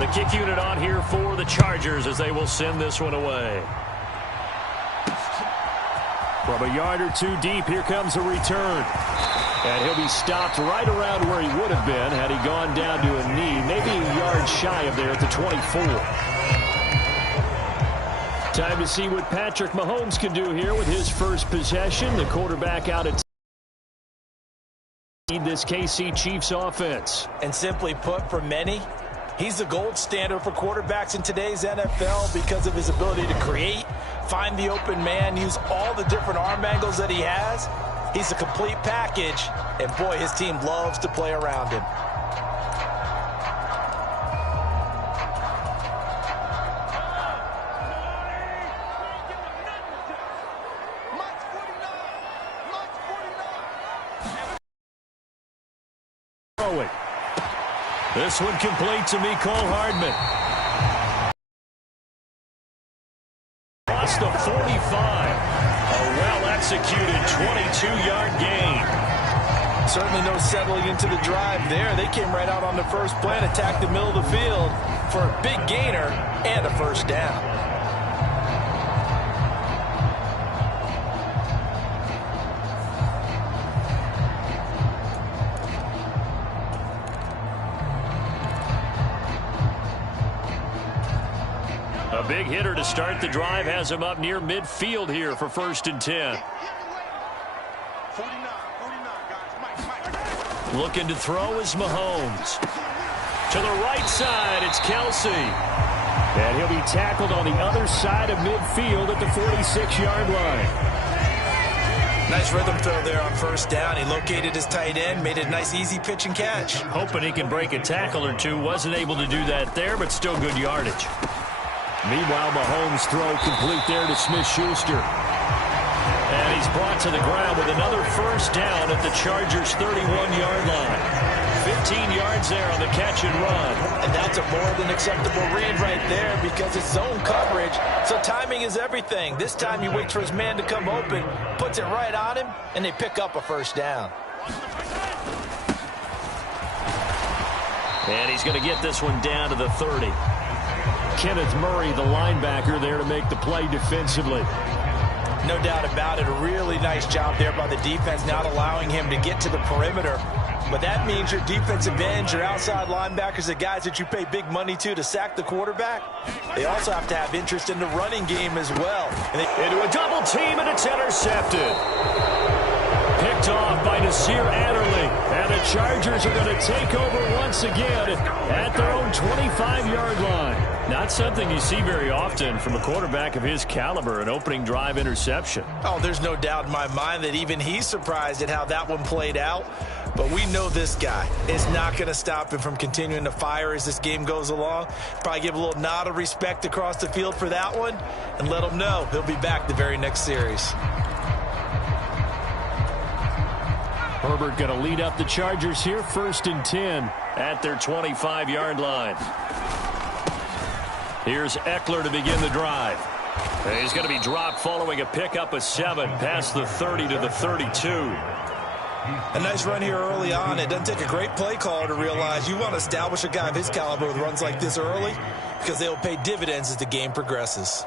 The kick unit on here for the Chargers as they will send this one away. From a yard or two deep, here comes a return. And he'll be stopped right around where he would have been had he gone down to a knee, maybe a yard shy of there at the 24. Time to see what Patrick Mahomes can do here with his first possession. The quarterback out at this KC Chiefs offense. And simply put, for many, he's the gold standard for quarterbacks in today's NFL because of his ability to create, find the open man, use all the different arm angles that he has. He's a complete package, and boy, his team loves to play around him. This one complete to Mecole Hardman. Across the 45. A well-executed 22-yard gain. Certainly no settling into the drive there. They came right out on the first play and attacked the middle of the field for a big gainer and a first down. A big hitter to start the drive has him up near midfield here for 1st and 10. Looking to throw is Mahomes. To the right side, it's Kelsey. And he'll be tackled on the other side of midfield at the 46-yard line. Nice rhythm throw there on first down. He located his tight end, made a nice easy pitch and catch. Hoping he can break a tackle or two. Wasn't able to do that there, but still good yardage. Meanwhile, Mahomes' throw complete there to Smith-Schuster. And he's brought to the ground with another first down at the Chargers' 31-yard line. 15 yards there on the catch and run. And that's a more than acceptable read right there because it's zone coverage, so timing is everything. This time he waits for his man to come open, puts it right on him, and they pick up a first down. And he's going to get this one down to the 30. Kenneth Murray, the linebacker, there to make the play defensively. No doubt about it. A really nice job there by the defense, not allowing him to get to the perimeter. But that means your defensive ends, your outside linebackers, the guys that you pay big money to sack the quarterback, they also have to have interest in the running game as well. Into a double team, and it's intercepted. Picked off by Nasir Adderley. And the Chargers are going to take over once again at their own 25-yard line. Not something you see very often from a quarterback of his caliber, an opening drive interception. Oh, there's no doubt in my mind that even he's surprised at how that one played out. But we know this guy is not going to stop him from continuing to fire as this game goes along. Probably give a little nod of respect across the field for that one and let him know he'll be back the very next series. Herbert going to lead up the Chargers here, 1st and 10 at their 25-yard line. Here's Eckler to begin the drive. He's going to be dropped following a pickup of 7 past the 30 to the 32. A nice run here early on. It doesn't take a great play caller to realize you want to establish a guy of his caliber with runs like this early because they'll pay dividends as the game progresses.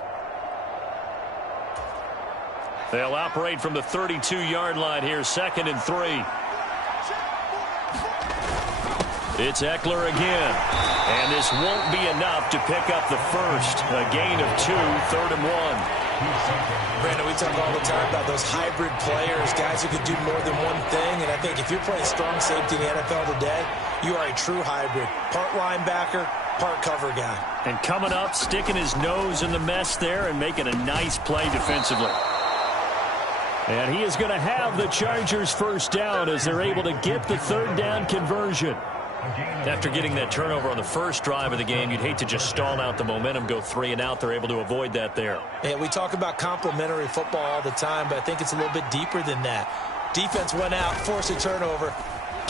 They'll operate from the 32-yard line here, 2nd and 3. It's Eckler again. And this won't be enough to pick up the first. A gain of 2, 3rd and 1. Brandon, we talk all the time about those hybrid players, guys who could do more than one thing. And I think if you're playing strong safety in the NFL today, you are a true hybrid. Part linebacker, part cover guy. And coming up, sticking his nose in the mess there and making a nice play defensively. And he is going to have the Chargers first down as they're able to get the 3rd down conversion. After getting that turnover on the first drive of the game, you'd hate to just stall out the momentum, go 3 and out. They're able to avoid that there. Yeah, we talk about complementary football all the time, but I think it's a little bit deeper than that. Defense went out, forced a turnover,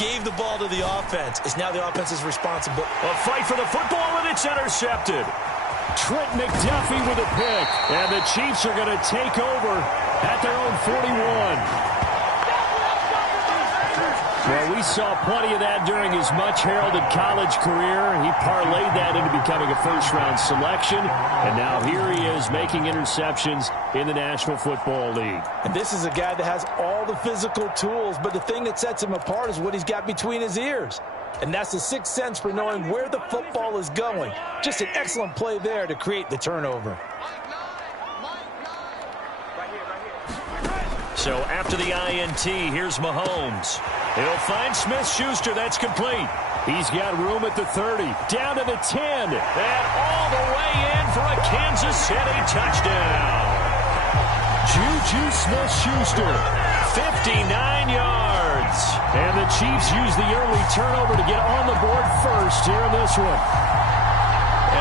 gave the ball to the offense. It's now the offense's responsibility. A fight for the football, and it's intercepted. Trent McDuffie with a pick, and the Chiefs are going to take over at their own 41. Well, we saw plenty of that during his much-heralded college career. He parlayed that into becoming a first-round selection, and now here he is making interceptions in the National Football League. And this is a guy that has all the physical tools, but the thing that sets him apart is what he's got between his ears. And that's the sixth sense for knowing where the football is going. Just an excellent play there to create the turnover. So after the INT, here's Mahomes. He'll find Smith-Schuster. That's complete. He's got room at the 30. Down to the 10. And all the way in for a Kansas City touchdown. Juju Smith-Schuster, 59 yards. And the Chiefs use the early turnover to get on the board first here in this one.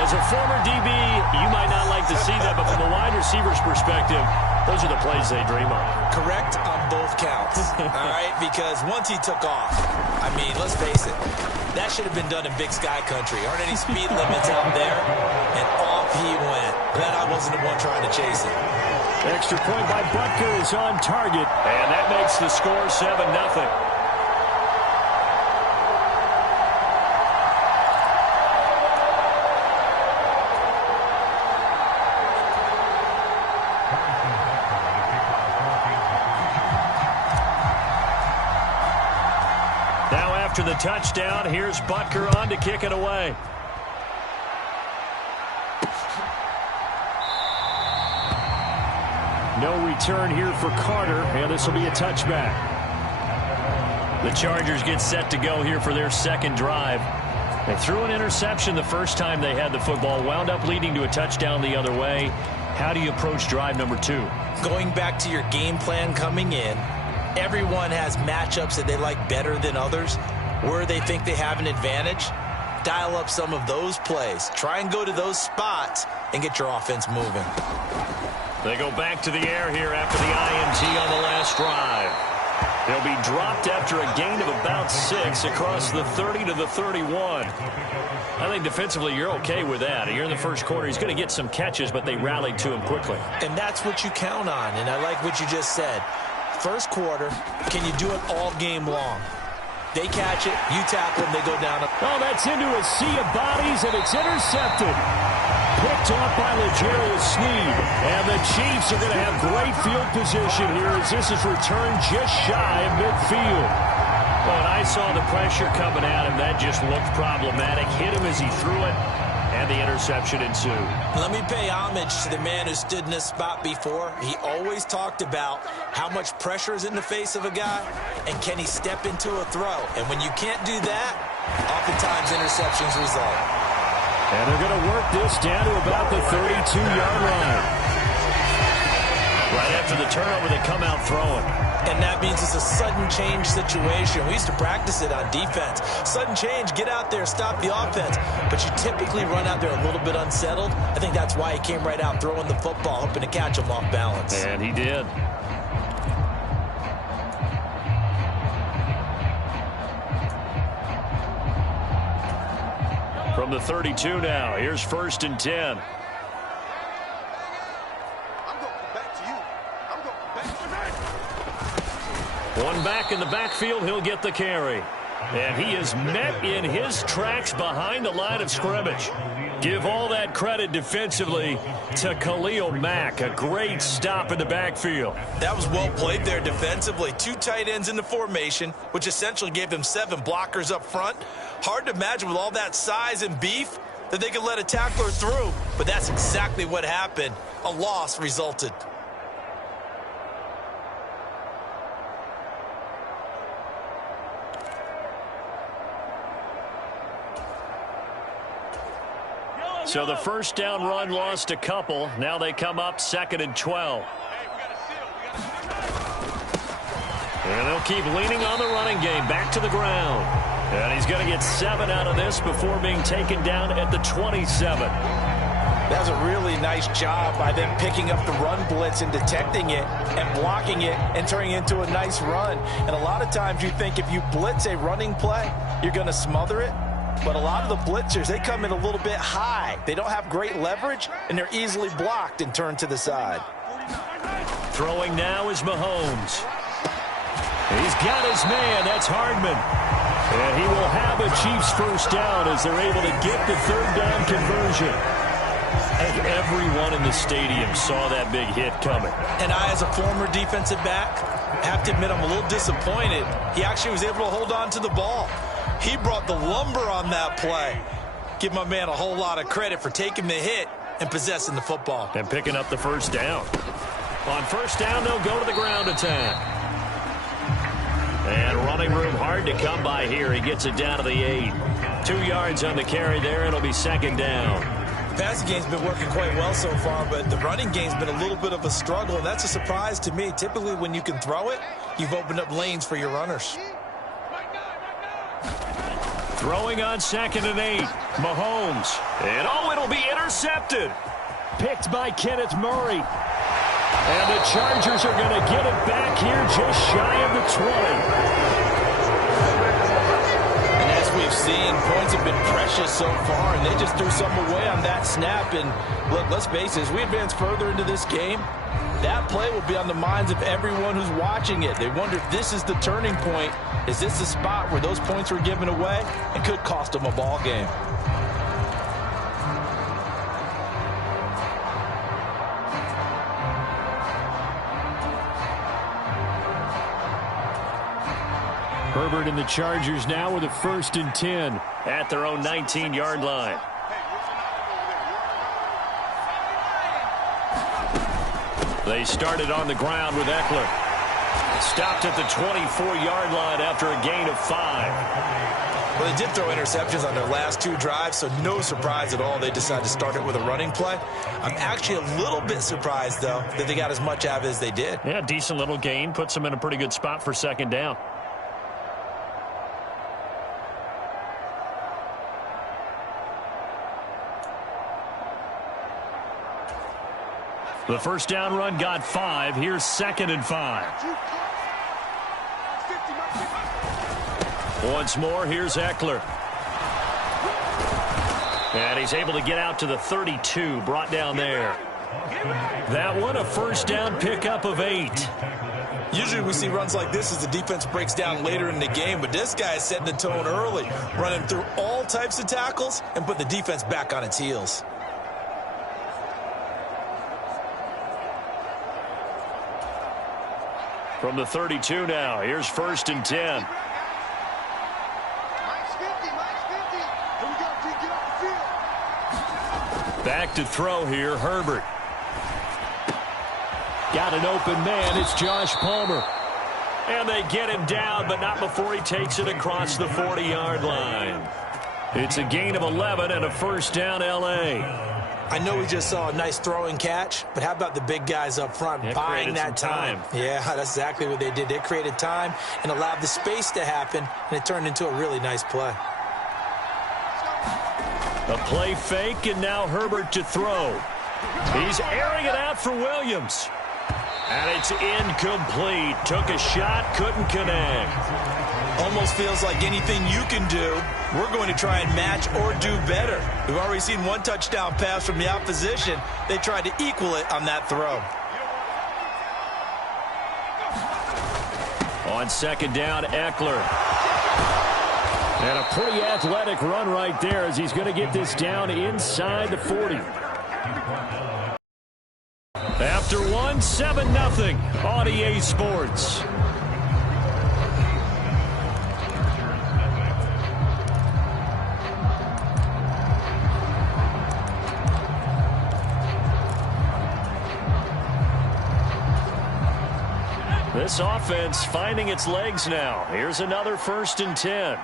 As a former DB, you might not like to see that, but from a wide receiver's perspective, those are the plays they dream of. Correct on both counts, all right? Because once he took off, I mean, let's face it, that should have been done in Big Sky Country. Aren't any speed limits out there? And off he went. Glad I wasn't the one trying to chase him. Extra point by Butker is on target, and that makes the score 7-0. After the touchdown, here's Butker on to kick it away. No return here for Carter, and this will be a touchback. The Chargers get set to go here for their second drive. They threw an interception the first time they had the football, wound up leading to a touchdown the other way. How do you approach drive number 2? Going back to your game plan coming in, everyone has matchups that they like better than others. Where they think they have an advantage, dial up some of those plays. Try and go to those spots and get your offense moving. They go back to the air here after the INT on the last drive. They'll be dropped after a gain of about 6 across the 30 to the 31. I think defensively you're okay with that. You're in the first quarter. He's going to get some catches, but they rallied to him quickly. And that's what you count on, and I like what you just said. First quarter, can you do it all game long? They catch it, you tackle them, they go down. Oh, that's into a sea of bodies, and it's intercepted. Picked off by L'Jarius Sneed. And the Chiefs are going to have great field position here as this is returned just shy of midfield. Well, and I saw the pressure coming at him. That just looked problematic. Hit him as he threw it, and the interception ensued. Let me pay homage to the man who stood in this spot before. He always talked about how much pressure is in the face of a guy, and can he step into a throw. And when you can't do that, oftentimes interceptions result. And they're going to work this down to about the 32-yard line. Right after the turnover, they come out throwing. And that means it's a sudden change situation. We used to practice it on defense. Sudden change, get out there, stop the offense. But you typically run out there a little bit unsettled. I think that's why he came right out throwing the football, hoping to catch him off balance. And he did. From the 32 now, here's 1st and 10. One back in the backfield, he'll get the carry. And he is met in his tracks behind the line of scrimmage. Give all that credit defensively to Khalil Mack. A great stop in the backfield. That was well played there defensively. 2 tight ends in the formation, which essentially gave them 7 blockers up front. Hard to imagine with all that size and beef that they could let a tackler through. But that's exactly what happened. A loss resulted. So the first down run lost a couple. Now they come up 2nd and 12. And they'll keep leaning on the running game. Back to the ground. And he's going to get 7 out of this before being taken down at the 27. That was a really nice job by them picking up the run blitz and detecting it and blocking it and turning it into a nice run. And a lot of times you think if you blitz a running play, you're going to smother it. But a lot of the blitzers, they come in a little bit high. They don't have great leverage, and they're easily blocked and turned to the side. Throwing now is Mahomes. He's got his man. That's Hardman. And he will have a Chiefs first down as they're able to get the third down conversion. I think everyone in the stadium saw that big hit coming. And I, as a former defensive back, have to admit I'm a little disappointed. He actually was able to hold on to the ball. He brought the lumber on that play. Give my man a whole lot of credit for taking the hit and possessing the football. And picking up the first down. On first down, they'll go to the ground attack. And running room hard to come by here. He gets it down to the 8. 2 yards on the carry there. It'll be second down. The passing game's been working quite well so far, but the running game's been a little bit of a struggle, and that's a surprise to me. Typically, when you can throw it, you've opened up lanes for your runners. Throwing on 2nd and 8. Mahomes. And it'll be intercepted. Picked by Kenneth Murray. And the Chargers are going to get it back here just shy of the 20. And as we've seen, points have been precious so far, and they just threw some away on that snap. And look, let's face it, as we advance further into this game, that play will be on the minds of everyone who's watching it. They wonder if this is the turning point. Is this the spot where those points were given away and could cost them a ball game? Herbert and the Chargers now with a 1st and 10 at their own 19-yard line. They started on the ground with Eckler. Stopped at the 24-yard line after a gain of 5. Well, they did throw interceptions on their last 2 drives, so no surprise at all they decided to start it with a running play. I'm actually a little bit surprised, though, that they got as much out of it as they did. Yeah, decent little gain. Puts them in a pretty good spot for second down. The first down run got 5. Here's 2nd and 5. Once more, here's Eckler. And he's able to get out to the 32, brought down there. That one, a first down pickup of 8. Usually we see runs like this as the defense breaks down later in the game, but this guy is setting the tone early, running through all types of tackles and put the defense back on its heels. From the 32 now, here's 1st and 10. Back to throw here, Herbert. Got an open man, it's Josh Palmer. And they get him down, but not before he takes it across the 40-yard line. It's a gain of 11 and a first down, L.A. I know we just saw a nice throwing catch, but how about the big guys up front buying that time? Yeah, that's exactly what they did. They created time and allowed the space to happen, and it turned into a really nice play. A play fake, and now Herbert to throw. He's airing it out for Williams. And it's incomplete. Took a shot, couldn't connect. Almost feels like anything you can do, we're going to try and match or do better. We've already seen one touchdown pass from the opposition. They tried to equal it on that throw. On second down, Eckler. And a pretty athletic run right there as he's going to get this down inside the 40. After one, 7-0 on EA Sports. This offense finding its legs now. Here's another 1st and 10.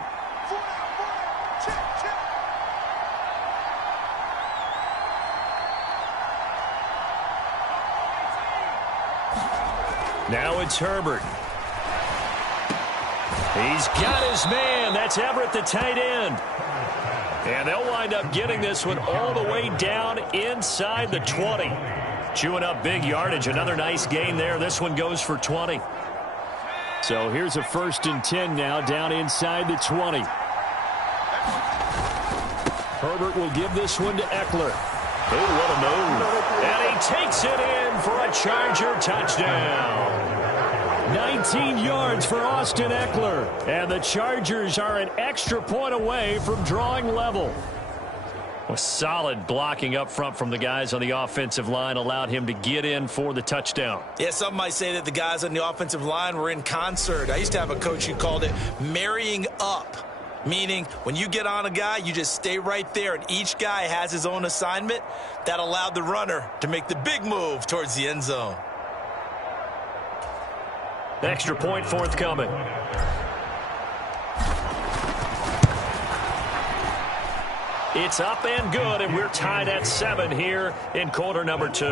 Now it's Herbert. He's got his man. That's Everett, the tight end. And they'll wind up getting this one all the way down inside the 20. Chewing up big yardage. Another nice gain there. This one goes for 20. So here's a 1st and 10 now down inside the 20. Herbert will give this one to Eckler. Oh, what a move. And he takes it in for a Charger touchdown. 19 yards for Austin Eckler. And the Chargers are an extra point away from drawing level. A solid blocking up front from the guys on the offensive line allowed him to get in for the touchdown. Yeah, some might say that the guys on the offensive line were in concert. I used to have a coach who called it marrying up, meaning when you get on a guy, you just stay right there, and each guy has his own assignment. That allowed the runner to make the big move towards the end zone. Extra point forthcoming. It's up and good, and we're tied at 7 here in quarter number 2.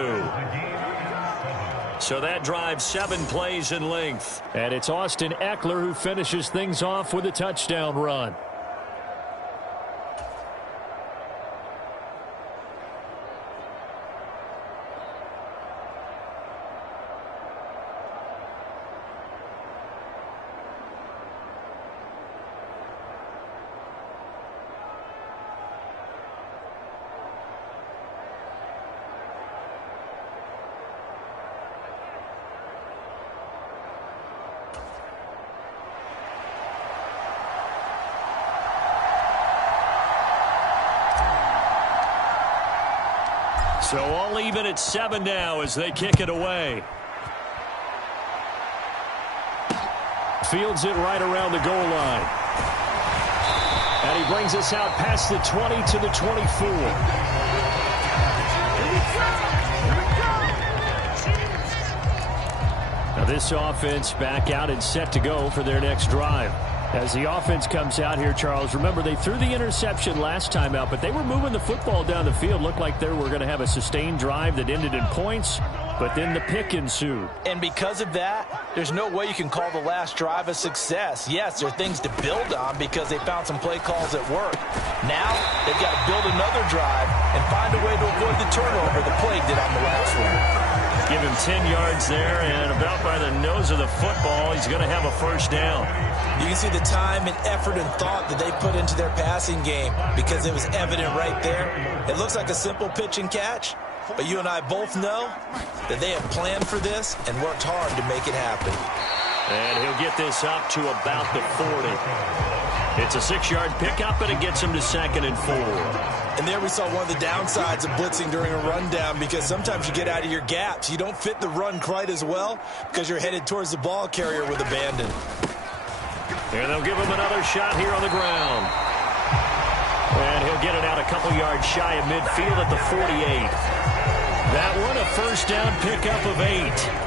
So that drives 7 plays in length. And it's Austin Eckler who finishes things off with a touchdown run. So all even at 7 now as they kick it away. Fields it right around the goal line. And he brings us out past the 20 to the 24. Now this offense back out and set to go for their next drive. As the offense comes out here, Charles, remember they threw the interception last time out, but they were moving the football down the field. Looked like they were going to have a sustained drive that ended in points, but then the pick ensued. And because of that, there's no way you can call the last drive a success. Yes, there are things to build on because they found some play calls that work. Now they've got to build another drive and find a way to avoid the turnover the Plague did on the last one. Give him 10 yards there, and about by the nose of the football, he's going to have a first down. You can see the time and effort and thought that they put into their passing game because it was evident right there. It looks like a simple pitch and catch, but you and I both know that they have planned for this and worked hard to make it happen. And he'll get this up to about the 40. It's a 6-yard pickup, and it gets him to 2nd and 4. And there we saw one of the downsides of blitzing during a rundown because sometimes you get out of your gaps. You don't fit the run quite as well because you're headed towards the ball carrier with abandon. And they'll give him another shot here on the ground. And he'll get it out a couple yards shy of midfield at the 48. That one a first down pickup of 8.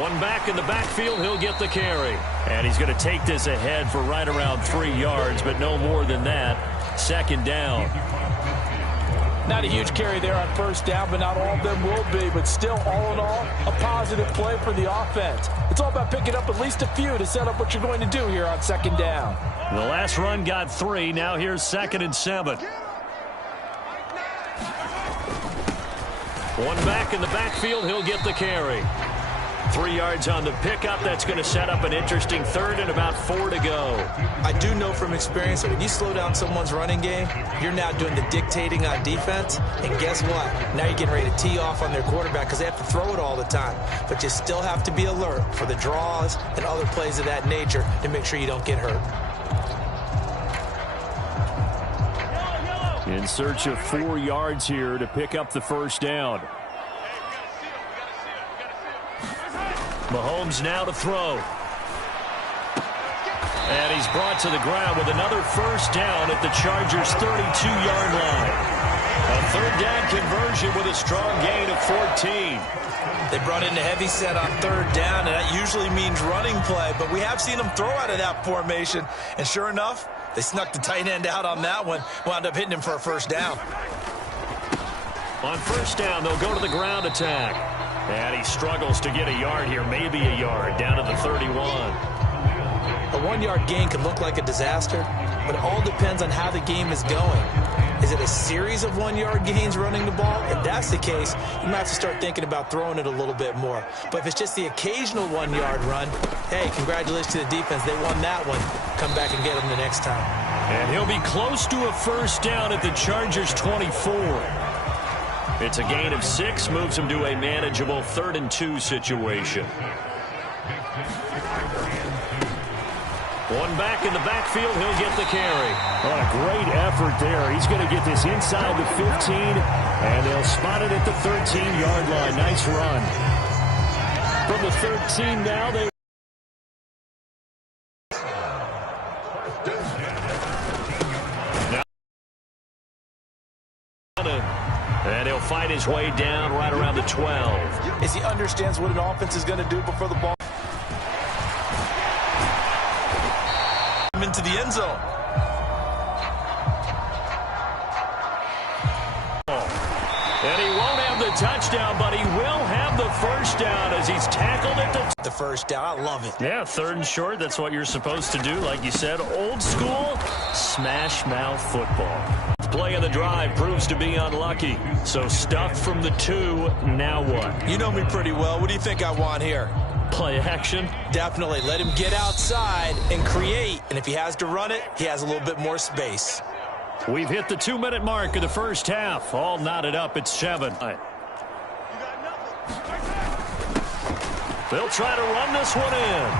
One back in the backfield, he'll get the carry. And he's going to take this ahead for right around 3 yards, but no more than that. 2nd down. Not a huge carry there on first down, but not all of them will be. But still, all in all, a positive play for the offense. It's all about picking up at least a few to set up what you're going to do here on 2nd down. The last run got 3. Now here's 2nd and 7. One back in the backfield, he'll get the carry. 3 yards on the pickup. That's going to set up an interesting 3rd and about 4 to go. I do know from experience that when you slow down someone's running game, you're now doing the dictating on defense. And guess what? Now you're getting ready to tee off on their quarterback because they have to throw it all the time. But you still have to be alert for the draws and other plays of that nature to make sure you don't get hurt. In search of 4 yards here to pick up the first down. Mahomes now to throw. And he's brought to the ground with another first down at the Chargers' 32-yard line. A 3rd down conversion with a strong gain of 14. They brought in a heavy set on 3rd down, and that usually means running play. But we have seen them throw out of that formation. And sure enough, they snuck the tight end out on that one. Wound up hitting him for a first down. On first down, they'll go to the ground attack. And he struggles to get a yard here, maybe a yard, down to the 31. A 1-yard gain can look like a disaster, but it all depends on how the game is going. Is it a series of 1-yard gains running the ball? If that's the case, you might have to start thinking about throwing it a little bit more. But if it's just the occasional 1-yard run, hey, congratulations to the defense. They won that one. Come back and get them the next time. And he'll be close to a first down at the Chargers' 24. It's a gain of 6, moves him to a manageable 3rd and 2 situation. One back in the backfield, he'll get the carry. What a great effort there. He's going to get this inside the 15, and they'll spot it at the 13-yard line. Nice run. From the 13 now, they... And he'll fight his way down right around the 12. As he understands what an offense is going to do before the ball. Into the end zone. And he won't have the touchdown, but he will have the first down as he's tackled at the first down. I love it. Yeah, 3rd and short. That's what you're supposed to do. Like you said, old school smash mouth football. Play of the drive proves to be unlucky. So stuffed from the 2. Now what? You know me pretty well. What do you think I want here? Play action? Definitely. Let him get outside and create. And if he has to run it, he has a little bit more space. We've hit the 2-minute mark of the first half. All knotted up at 7. They'll try to run this one in.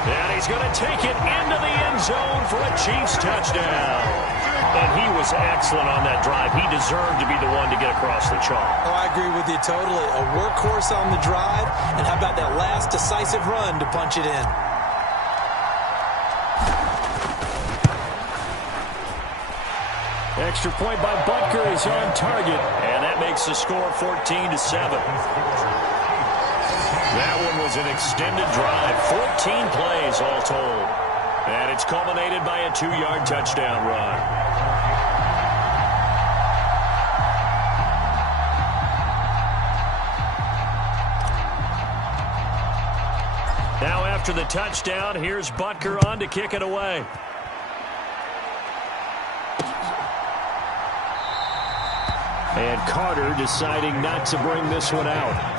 And he's going to take it into the end zone for a Chiefs touchdown. And he was excellent on that drive. He deserved to be the one to get across the chalk. Oh, I agree with you totally. A workhorse on the drive. And how about that last decisive run to punch it in? Extra point by Butker is on target. And that makes the score 14-7. That one was an extended drive. 14 plays all told. And it's culminated by a 2-yard touchdown run. Now after the touchdown, here's Butker on to kick it away. And Carter deciding not to bring this one out.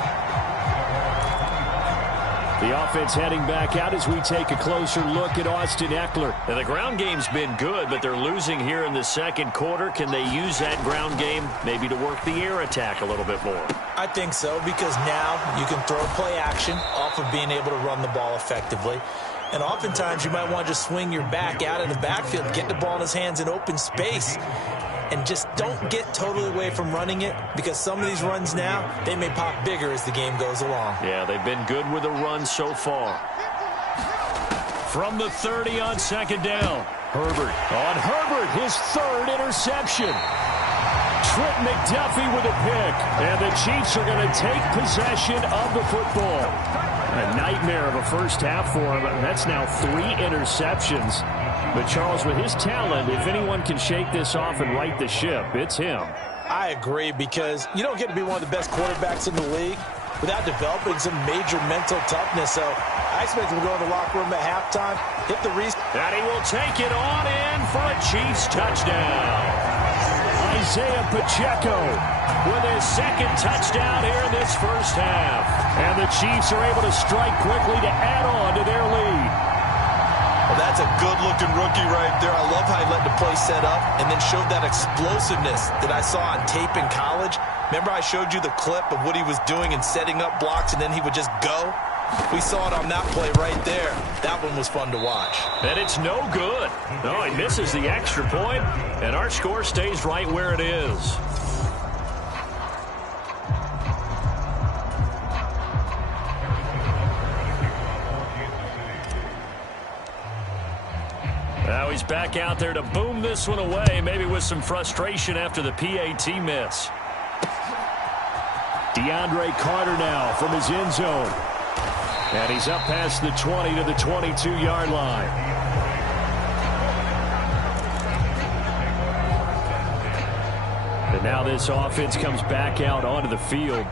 The offense heading back out as we take a closer look at Austin Eckler. And the ground game's been good, but they're losing here in the second quarter. Can they use that ground game maybe to work the air attack a little bit more? I think so, because now you can throw play action off of being able to run the ball effectively. And oftentimes you might want to just swing your back out of the backfield, get the ball in his hands in open space. And just don't get totally away from running it, because some of these runs now, they may pop bigger as the game goes along. Yeah, they've been good with the run so far. From the 30 on 2nd down. Herbert. On Herbert, his 3rd interception. Trent McDuffie with a pick. And the Chiefs are going to take possession of the football. A nightmare of a first half for him. That's now 3 interceptions. But, Charles, with his talent, if anyone can shake this off and right the ship, it's him. I agree, because you don't get to be one of the best quarterbacks in the league without developing some major mental toughness. So I expect him to go in the locker room at halftime, hit the reset. And he will take it on in for a Chiefs touchdown. Isaiah Pacheco with his 2nd touchdown here in this first half. And the Chiefs are able to strike quickly to add on to their lead. Well, that's a good-looking rookie right there. I love how he let the play set up and then showed that explosiveness that I saw on tape in college. Remember I showed you the clip of what he was doing and setting up blocks, and then he would just go? We saw it on that play right there. That one was fun to watch. And it's no good. No, he misses the extra point, and our score stays right where it is. Now he's back out there to boom this one away, maybe with some frustration after the PAT miss. DeAndre Carter now from his end zone. And he's up past the 20 to the 22-yard line. And now this offense comes back out onto the field.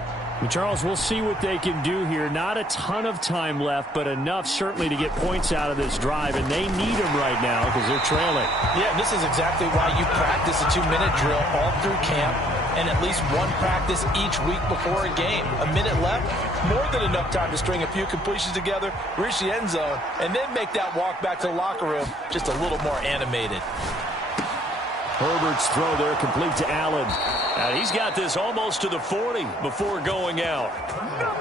Charles, we'll see what they can do here. Not a ton of time left, but enough certainly to get points out of this drive, and they need them right now because they're trailing. Yeah, this is exactly why you practice a 2-minute drill all through camp, and at least one practice each week before a game. A minute left, more than enough time to string a few completions together, reach the end zone, and then make that walk back to the locker room just a little more animated. Herbert's throw there complete to Allen. And he's got this almost to the 40 before going out.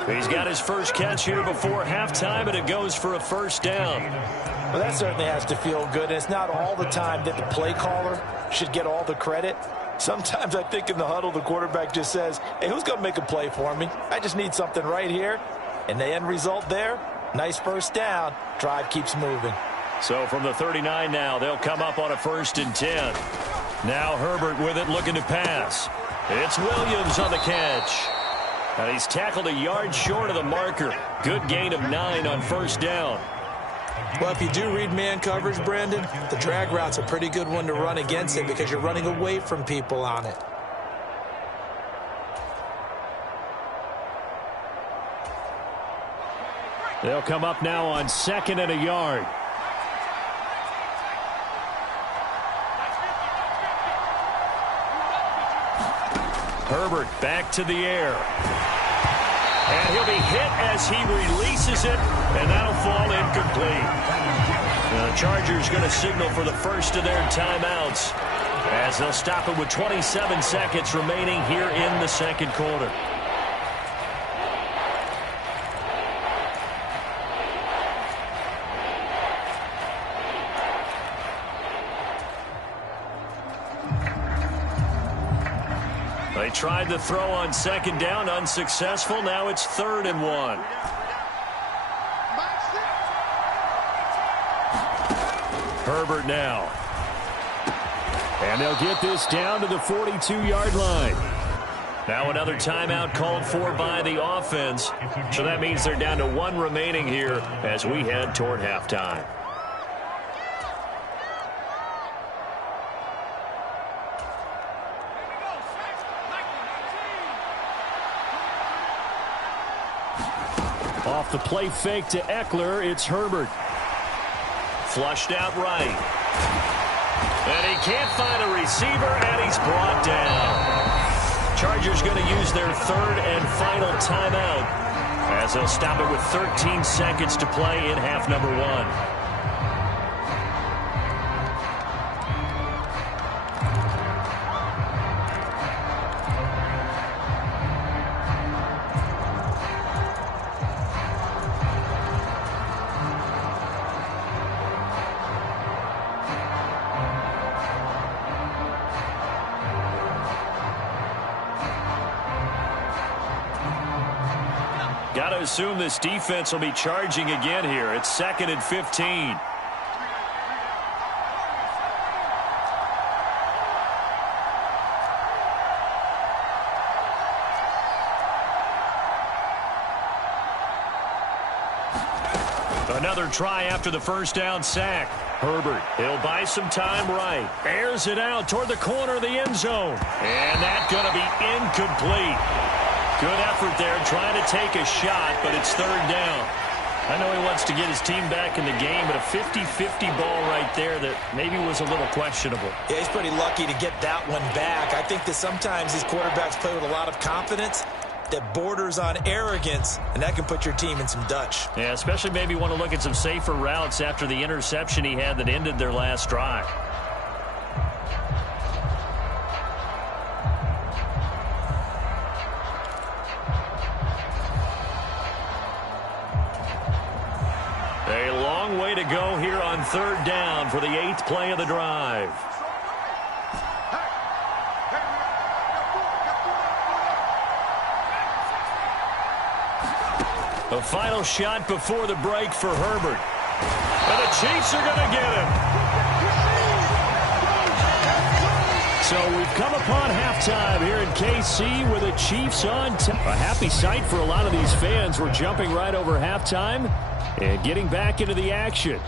He's got his first catch here before halftime, and it goes for a first down. Well, that certainly has to feel good. And it's not all the time that the play caller should get all the credit. Sometimes I think in the huddle, the quarterback just says, hey, who's going to make a play for me? I just need something right here. And the end result there, nice first down. Drive keeps moving. So from the 39 now, they'll come up on a 1st and 10. Now Herbert with it, looking to pass. It's Williams on the catch. And he's tackled a yard short of the marker. Good gain of 9 on first down. Well, if you do read man coverage, Brandon, the drag route's a pretty good one to run against it because you're running away from people on it. They'll come up now on 2nd and a yard. Herbert back to the air. And he'll be hit as he releases it, and that'll fall incomplete. The Chargers going to signal for the first of their timeouts as they'll stop it with 27 seconds remaining here in the second quarter. They tried the throw on 2nd down, unsuccessful. Now it's 3rd and 1. Herbert now. And they'll get this down to the 42-yard line. Now another timeout called for by the offense. So that means they're down to 1 remaining here as we head toward halftime. Off the play fake to Eckler, it's Herbert. Flushed out right. And he can't find a receiver, and he's brought down. Chargers going to use their 3rd and final timeout as they'll stop it with 13 seconds to play in half number 1. Got to assume this defense will be charging again here. It's 2nd and 15. Another try after the first down sack. Herbert, he'll buy some time right. Airs it out toward the corner of the end zone. And that's going to be incomplete. Good effort there, trying to take a shot, but it's 3rd down. I know he wants to get his team back in the game, but a 50-50 ball right there that maybe was a little questionable. Yeah, he's pretty lucky to get that one back. I think that sometimes these quarterbacks play with a lot of confidence that borders on arrogance, and that can put your team in some Dutch. Yeah, especially maybe want to look at some safer routes after the interception he had that ended their last drive. A long way to go here on 3rd down for the 8th play of the drive. The final shot before the break for Herbert. And the Chiefs are going to get him. So we've come upon halftime here in KC with the Chiefs on top. A happy sight for a lot of these fans. We're jumping right over halftime and getting back into the action.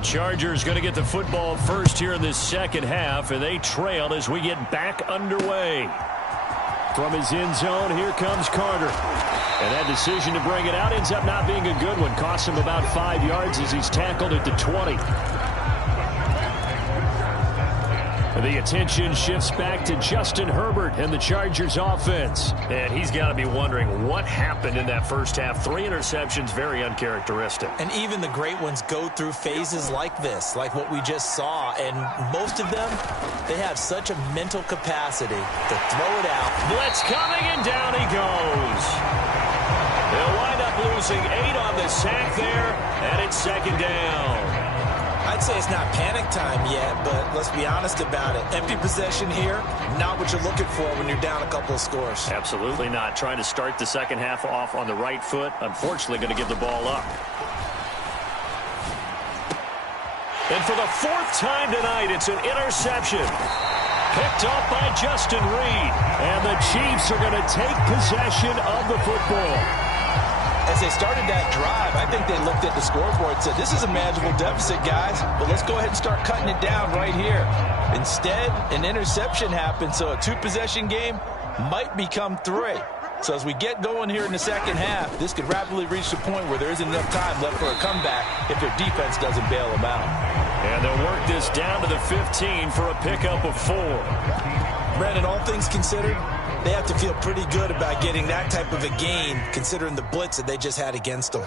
The Chargers going to get the football first here in this second half, and they trail as we get back underway. From his end zone, here comes Carter. And that decision to bring it out ends up not being a good one. Costs him about 5 yards as he's tackled at the 20. The attention shifts back to Justin Herbert and the Chargers offense. And he's got to be wondering what happened in that first half. 3 interceptions, very uncharacteristic. And even the great ones go through phases like this, like what we just saw. And most of them, they have such a mental capacity to throw it out. Blitz coming, and down he goes. They'll wind up losing 8 on the sack there, and it's second down. I'd say it's not panic time yet, but let's be honest about it. Empty possession here, not what you're looking for when you're down a couple of scores. Absolutely not. Trying to start the second half off on the right foot. Unfortunately, going to give the ball up. And for the 4th time tonight, it's an interception. Picked off by Justin Reed. And the Chiefs are going to take possession of the football. As they started that drive, I think they looked at the scoreboard and said, this is a manageable deficit, guys, but let's go ahead and start cutting it down right here. Instead, an interception happened, so a 2-possession game might become 3. So as we get going here in the second half, this could rapidly reach the point where there isn't enough time left for a comeback if their defense doesn't bail them out. And they'll work this down to the 15 for a pickup of 4. Brandon, all things considered, they have to feel pretty good about getting that type of a gain, considering the blitz that they just had against them.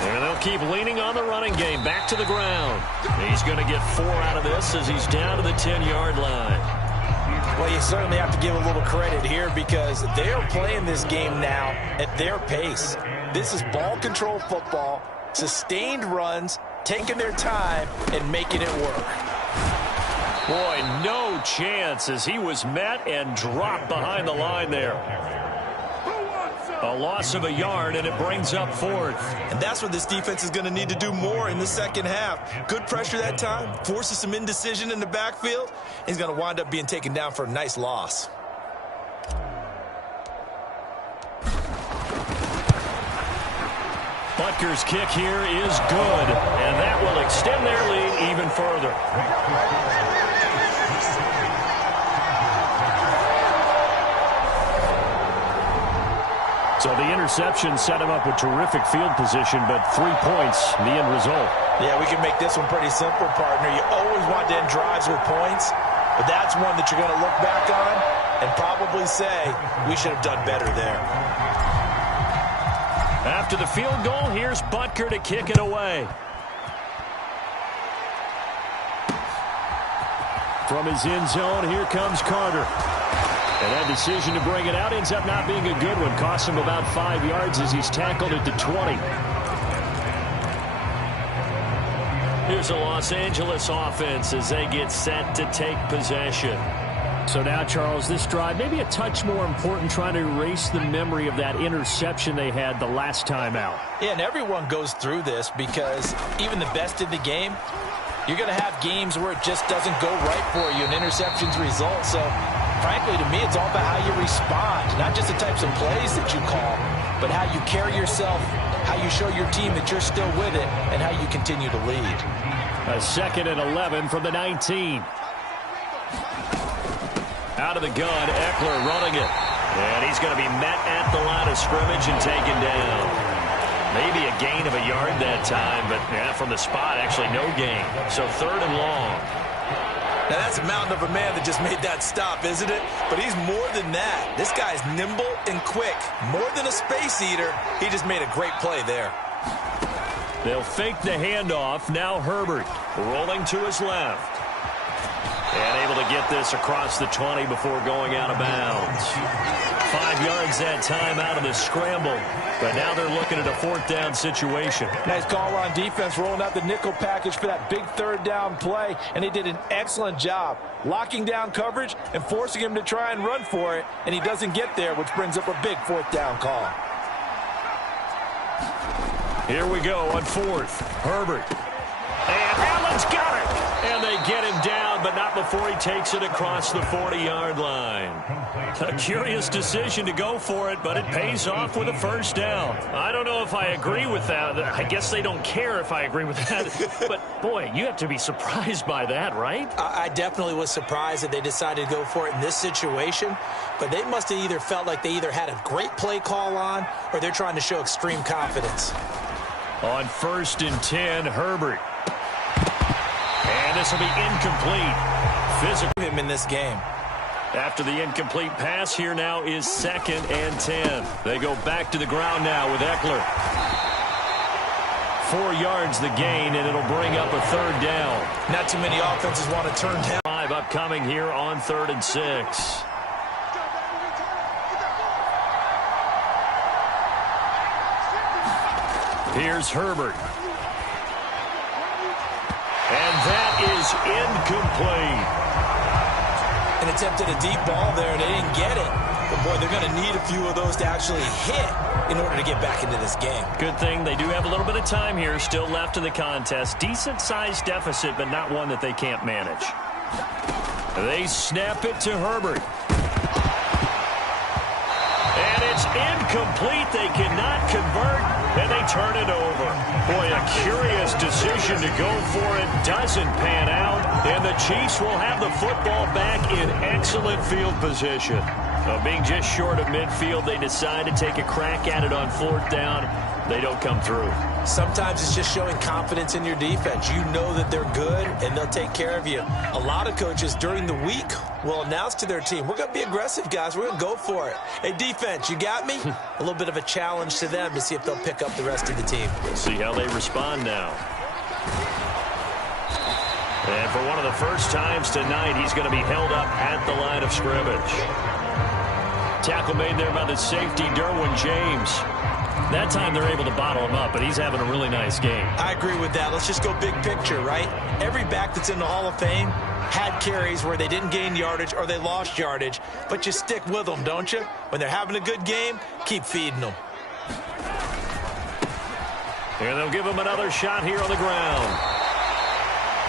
And they'll keep leaning on the running game. Back to the ground. He's going to get 4 out of this as he's down to the 10-yard line. Well, you certainly have to give a little credit here because they are playing this game now at their pace. This is ball control football, sustained runs, taking their time, and making it work. Boy, no chance as he was met and dropped behind the line there. A loss of a yard, and it brings up 4th. And that's what this defense is going to need to do more in the second half. Good pressure that time, forces some indecision in the backfield. He's going to wind up being taken down for a nice loss. Butker's kick here is good, and that will extend their lead even further. So the interception set him up with terrific field position, but 3 points, the end result. Yeah, we can make this one pretty simple, partner. You always want to end drives with points, but that's one that you're going to look back on and probably say, we should have done better there. After the field goal, here's Butker to kick it away. From his end zone, here comes Carter. And that decision to bring it out ends up not being a good one. Costs him about 5 yards as he's tackled at the 20. Here's a Los Angeles offense as they get set to take possession. So now, Charles, this drive maybe a touch more important, trying to erase the memory of that interception they had the last time out. Yeah, and everyone goes through this because even the best in the game, you're going to have games where it just doesn't go right for you, and interceptions result. So, frankly, to me, it's all about how you respond, not just the types of plays that you call, but how you carry yourself, how you show your team that you're still with it, and how you continue to lead. A 2nd and 11 from the 19. Out of the gun, Eckler running it. And he's going to be met at the line of scrimmage and taken down. Maybe a gain of a yard that time, but yeah, from the spot, actually no gain. So 3rd and long. Now, that's a mountain of a man that just made that stop, isn't it? But he's more than that. This guy's nimble and quick. More than a space eater, he just made a great play there. They'll fake the handoff. Now Herbert rolling to his left. And able to get this across the 20 before going out of bounds. 5 yards that time out of the scramble. But now they're looking at a 4th down situation. Nice call on defense, rolling out the nickel package for that big 3rd down play. And they did an excellent job locking down coverage and forcing him to try and run for it. And he doesn't get there, which brings up a big 4th down call. Here we go on 4th. Herbert. And Allen's got it. And they get him down, but not before he takes it across the 40-yard line. A curious decision to go for it, but it pays off with a first down. I don't know if I agree with that. I guess they don't care if I agree with that. But, boy, you have to be surprised by that, right? I definitely was surprised that they decided to go for it in this situation. But they must have either felt like they either had a great play call on or they're trying to show extreme confidence. On 1st and 10, Herbert. And this will be incomplete. Physical Him in this game. After the incomplete pass, here now is 2nd and 10. They go back to the ground now with Eckler. 4 yards the gain, and it'll bring up a 3rd down. Not too many offenses want to turn down. 5 upcoming here on 3rd and 6. Here's Herbert. And that is incomplete. And attempted a deep ball there, and they didn't get it. But, boy, they're going to need a few of those to actually hit in order to get back into this game. Good thing they do have a little bit of time here still left in the contest. Decent-sized deficit, but not one that they can't manage. They snap it to Herbert. And it's incomplete. They cannot convert, and they turn it over. Boy, a curious decision to go for it. Doesn't pan out, and the Chiefs will have the football back in excellent field position. Being just short of midfield, they decide to take a crack at it on 4th down. They don't come through. Sometimes it's just showing confidence in your defense. You know that they're good, and they'll take care of you. A lot of coaches during the week will announce to their team, we're going to be aggressive, guys. We're going to go for it. Hey, defense, you got me? A little bit of a challenge to them to see if they'll pick up the rest of the team. We'll see how they respond now. And for one of the first times tonight, he's going to be held up at the line of scrimmage. Tackle made there by the safety, Derwin James. That time they're able to bottle him up, but he's having a really nice game. I agree with that. Let's just go big picture, right? Every back that's in the Hall of Fame had carries where they didn't gain yardage or they lost yardage, but you stick with them, don't you? When they're having a good game, keep feeding them. And they'll give him another shot here on the ground.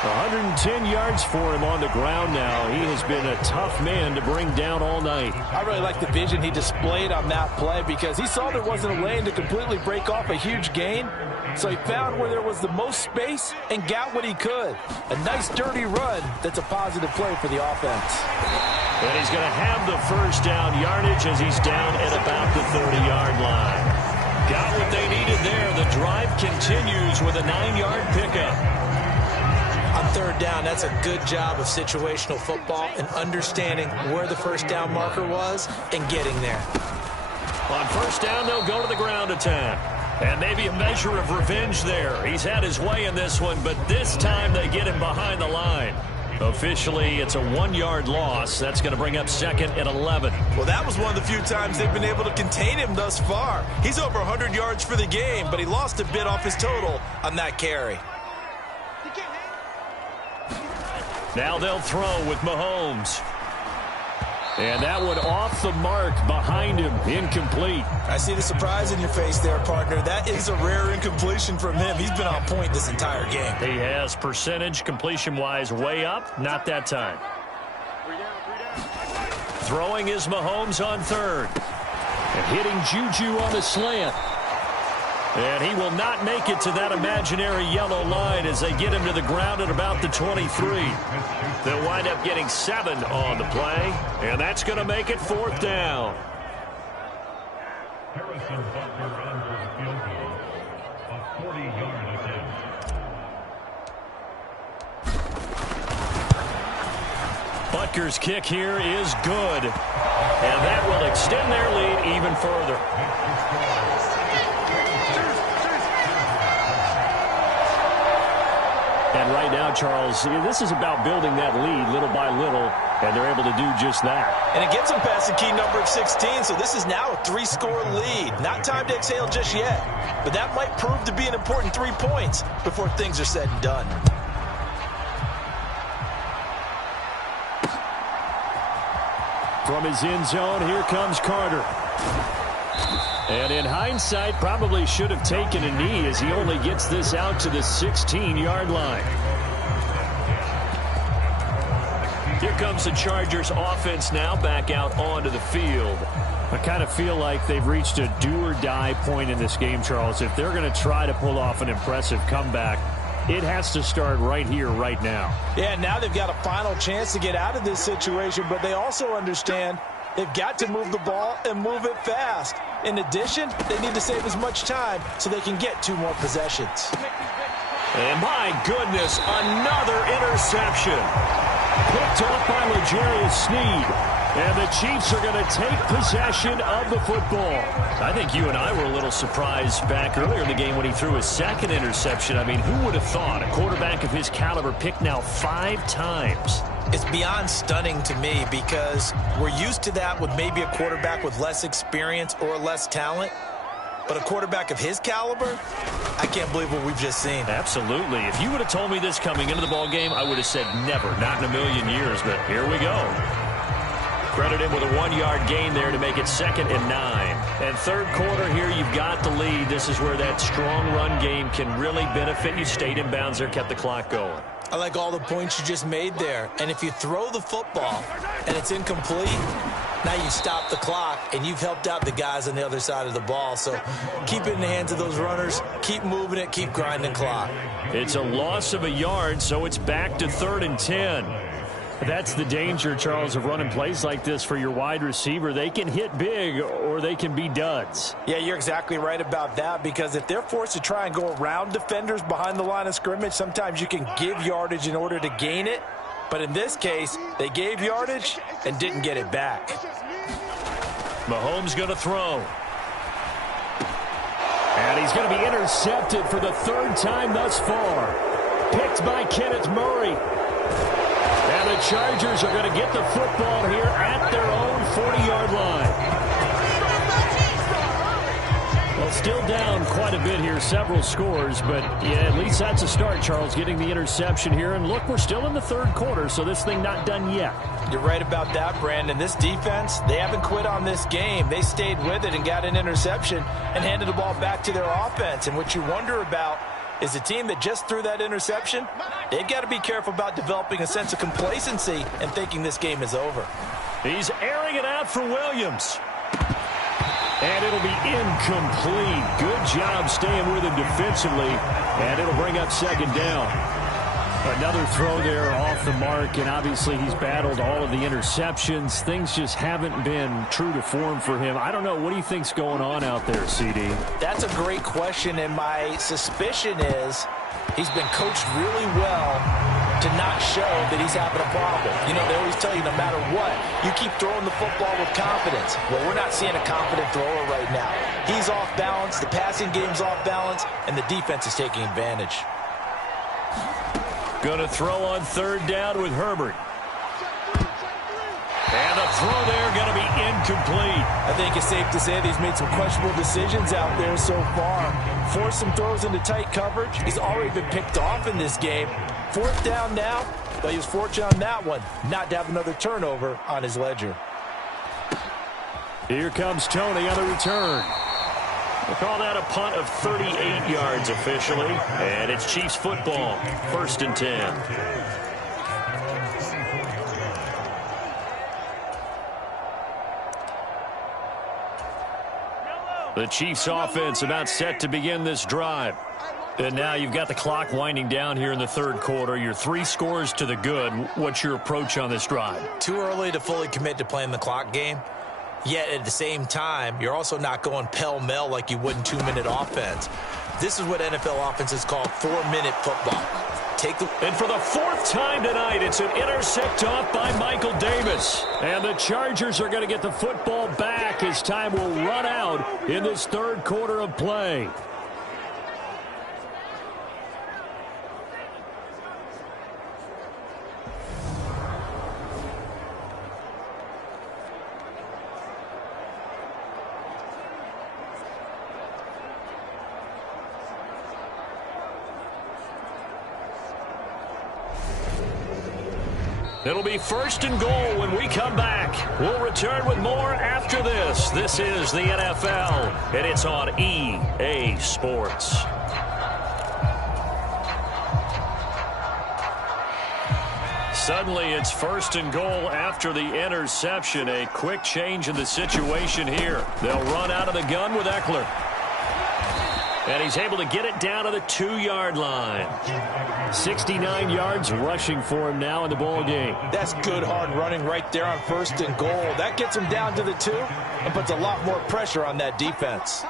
110 yards for him on the ground now. He has been a tough man to bring down all night. I really like the vision he displayed on that play because he saw there wasn't a lane to completely break off a huge gain. So he found where there was the most space and got what he could. A nice dirty run that's a positive play for the offense. And he's going to have the first down yardage as he's down at about the 30-yard line. Got what they needed there. The drive continues with a 9-yard pickup. On 3rd down, that's a good job of situational football and understanding where the first down marker was and getting there. On 1st down, they'll go to the ground attack. And maybe a measure of revenge there. He's had his way in this one, but this time they get him behind the line. Officially, it's a 1-yard loss. That's going to bring up 2nd and 11. Well, that was one of the few times they've been able to contain him thus far. He's over 100 yards for the game, but he lost a bit off his total on that carry. Now they'll throw with Mahomes. And that one off the mark behind him, incomplete. I see the surprise in your face there, partner. That is a rare incompletion from him. He's been on point this entire game. He has percentage completion-wise way up, not that time. Throwing is Mahomes on 3rd. And hitting Juju on the slant. And he will not make it to that imaginary yellow line as they get him to the ground at about the 23. They'll wind up getting 7 on the play, and that's going to make it 4th down. Butker's kick here is good, and that will extend their lead even further. And right now, Charles, this is about building that lead little by little, and they're able to do just that. And it gets them past the key number of 16, so this is now a 3-score lead. Not time to exhale just yet, but that might prove to be an important 3 points before things are said and done. From his end zone, here comes Carter. And in hindsight, probably should have taken a knee as he only gets this out to the 16-yard line. Here comes the Chargers offense now back out onto the field. I kind of feel like they've reached a do-or-die point in this game, Charles. If they're going to try to pull off an impressive comeback, it has to start right here, right now. Yeah, now they've got a final chance to get out of this situation, but they also understand they've got to move the ball and move it fast. In addition, they need to save as much time so they can get 2 more possessions. And my goodness, another interception. Picked off by L'Jarius Sneed. And the Chiefs are going to take possession of the football. I think you and I were a little surprised back earlier in the game when he threw his 2nd interception. I mean, who would have thought a quarterback of his caliber picked now 5 times? It's beyond stunning to me because we're used to that with maybe a quarterback with less experience or less talent. But a quarterback of his caliber, I can't believe what we've just seen. Absolutely. If you would have told me this coming into the ball game, I would have said never, not in a million years. But here we go. Credit him with a 1-yard gain there to make it 2nd and 9. And third quarter here, you've got the lead. This is where that strong run game can really benefit you. Stayed in bounds there, kept the clock going. I like all the points you just made there. And if you throw the football and it's incomplete, now you stop the clock and you've helped out the guys on the other side of the ball. So keep it in the hands of those runners. Keep moving it. Keep grinding clock. It's a loss of a yard, so it's back to 3rd and 10. That's the danger, Charles, of running plays like this for your wide receiver. They can hit big or they can be duds. Yeah, you're exactly right about that, because if they're forced to try and go around defenders behind the line of scrimmage, sometimes you can give yardage in order to gain it. But in this case, they gave yardage and didn't get it back. Mahomes going to throw. And he's going to be intercepted for the 3rd time thus far. Picked by Kenneth Murray. And the Chargers are going to get the football here at their own 40-yard line. Well, still down quite a bit here, several scores, but yeah, at least that's a start, Charles, getting the interception here. And look, we're still in the 3rd quarter, so this thing not done yet. You're right about that, Brandon. This defense, they haven't quit on this game. They stayed with it and got an interception and handed the ball back to their offense. And what you wonder about is the team that just threw that interception, they've got to be careful about developing a sense of complacency and thinking this game is over. He's airing it out for Williams. And it'll be incomplete. Good job staying with him defensively. And it'll bring up 2nd down. Another throw there off the mark, and obviously he's battled all of the interceptions. Things just haven't been true to form for him. I don't know. What do you think's going on out there, CD? That's a great question, and my suspicion is he's been coached really well to not show that he's having a problem. You know, they always tell you no matter what, you keep throwing the football with confidence. Well, we're not seeing a confident thrower right now. He's off balance, the passing game's off balance, and the defense is taking advantage. Going to throw on 3rd down with Herbert. And the throw there going to be incomplete. I think it's safe to say that he's made some questionable decisions out there so far. Forced some throws into tight coverage. He's already been picked off in this game. 4th down now, but he was fortunate on that one not to have another turnover on his ledger. Here comes Tony on the return. We'll call that a punt of 38 yards officially. And it's Chiefs football, 1st and 10. The Chiefs offense about set to begin this drive. And now you've got the clock winding down here in the 3rd quarter. You're 3 scores to the good. What's your approach on this drive? Too early to fully commit to playing the clock game. Yet at the same time, you're also not going pell-mell like you would in 2-minute offense. This is what NFL offenses call 4-minute football. And for the 4th time tonight, it's an intercept off by Michael Davis. And the Chargers are going to get the football back as time will run out in this 3rd quarter of play. It'll be 1st and goal when we come back. We'll return with more after this. This is the NFL, and it's on EA Sports. Suddenly it's 1st and goal after the interception. A quick change in the situation here. They'll run out of the gun with Eckler. And he's able to get it down to the 2-yard line. 69 yards rushing for him now in the ball game. That's good hard running right there on 1st and goal. That gets him down to the 2 and puts a lot more pressure on that defense.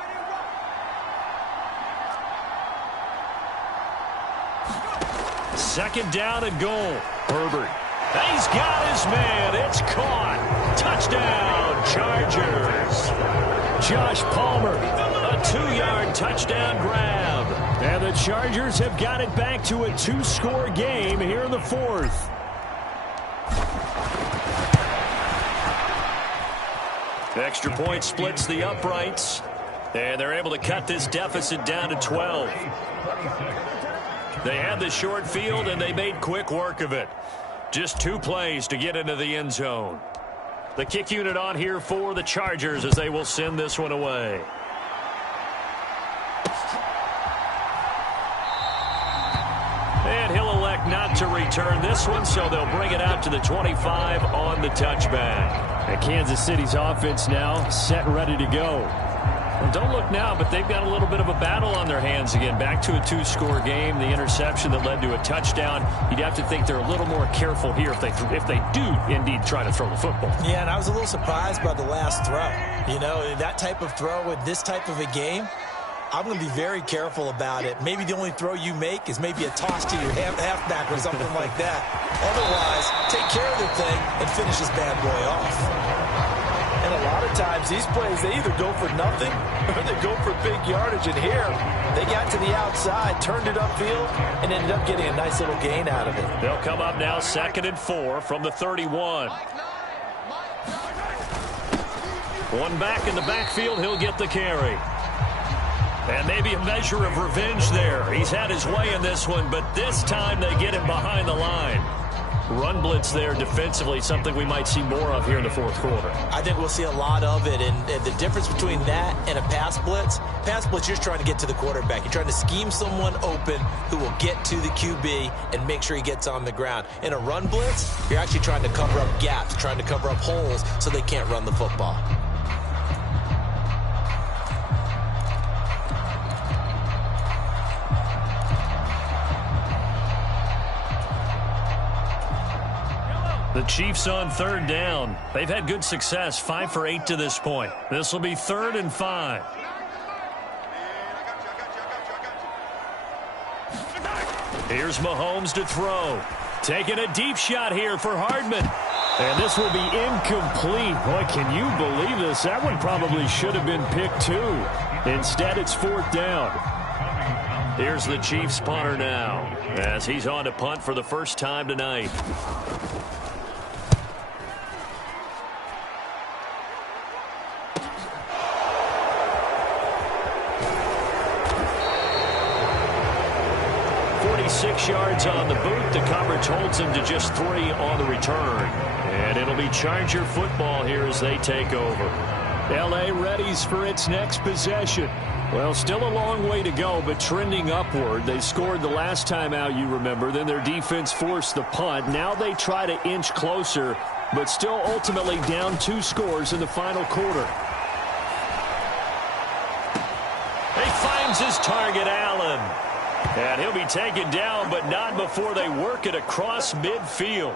Second down and goal. Herbert. He's got his man. It's caught. Touchdown, Chargers. Josh Palmer, a 2-yard touchdown grab. And the Chargers have got it back to a 2-score game here in the 4th. Extra point splits the uprights. And they're able to cut this deficit down to 12. They had the short field, and they made quick work of it. Just 2 plays to get into the end zone. The kick unit on here for the Chargers as they will send this one away. And he'll elect not to return this one, so they'll bring it out to the 25 on the touchback. And Kansas City's offense now set and ready to go. Well, don't look now, but they've got a little bit of a battle on their hands again. Back to a 2-score game. The interception that led to a touchdown. You'd have to think they're a little more careful here if they do indeed try to throw the football. Yeah, and I was a little surprised by the last throw. You know, that type of throw in this type of a game, I'm going to be very careful about it. Maybe the only throw you make is maybe a toss to your halfback or something like that. Otherwise, take care of the thing and finish this bad boy off. And a lot of times, these plays, they either go for nothing or they go for big yardage. And here, they got to the outside, turned it upfield, and ended up getting a nice little gain out of it. They'll come up now 2nd and 4 from the 31. One back in the backfield, he'll get the carry. And maybe a measure of revenge there. He's had his way in this one, but this time they get him behind the line. Run blitz there defensively, something we might see more of here in the 4th quarter. I think we'll see a lot of it, and the difference between that and a pass blitz, you're trying to get to the quarterback. You're trying to scheme someone open who will get to the QB and make sure he gets on the ground. In a run blitz, you're actually trying to cover up gaps, trying to cover up holes so they can't run the football. The Chiefs on 3rd down. They've had good success, 5 for 8 to this point. This will be 3rd and 5. Here's Mahomes to throw. Taking a deep shot here for Hardman. And this will be incomplete. Boy, can you believe this? That one probably should have been picked too. Instead, it's 4th down. Here's the Chiefs punter now as he's on to punt for the first time tonight. Yards on the boot. The coverage holds him to just 3 on the return. And it'll be Charger football here as they take over. L.A. readies for its next possession. Well, still a long way to go, but trending upward. They scored the last time out, you remember. Then their defense forced the punt. Now they try to inch closer, but still ultimately down 2 scores in the final quarter. He finds his target, Allen. And he'll be taken down, but not before they work it across midfield.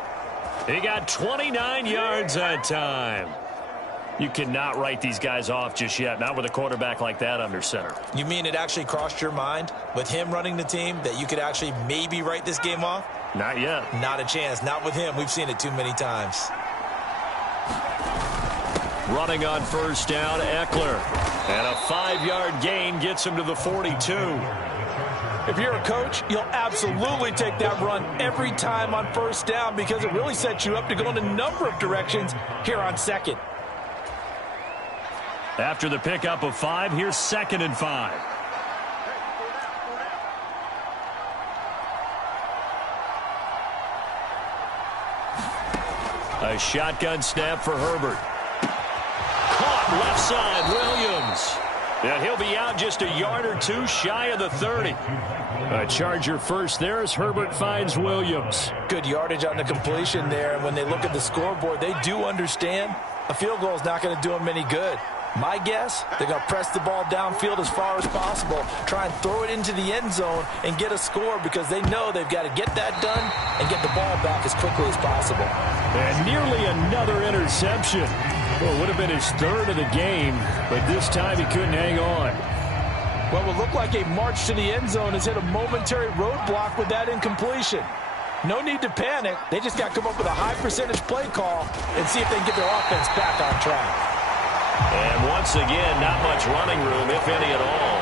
He got 29 yards that time. You cannot write these guys off just yet, not with a quarterback like that under center. You mean it actually crossed your mind with him running the team that you could actually maybe write this game off? Not yet. Not a chance. Not with him. We've seen it too many times. Running on 1st down, Eckler. And a 5-yard gain gets him to the 42. If you're a coach, you'll absolutely take that run every time on 1st down because it really sets you up to go in a number of directions here on 2nd. After the pickup of 5, here's 2nd and 5. A shotgun snap for Herbert. Caught left side, Williams. And he'll be out just a yard or two shy of the 30. A Charger first there as Herbert finds Williams. Good yardage on the completion there. And when they look at the scoreboard, they do understand a field goal is not going to do them any good. My guess, they're going to press the ball downfield as far as possible, try and throw it into the end zone and get a score because they know they've got to get that done and get the ball back as quickly as possible. And nearly another interception. Well, it would have been his third of the game, but this time he couldn't hang on. What would look like a march to the end zone has hit a momentary roadblock with that incompletion. No need to panic. They just got to come up with a high percentage play call and see if they can get their offense back on track. And once again, not much running room, if any at all.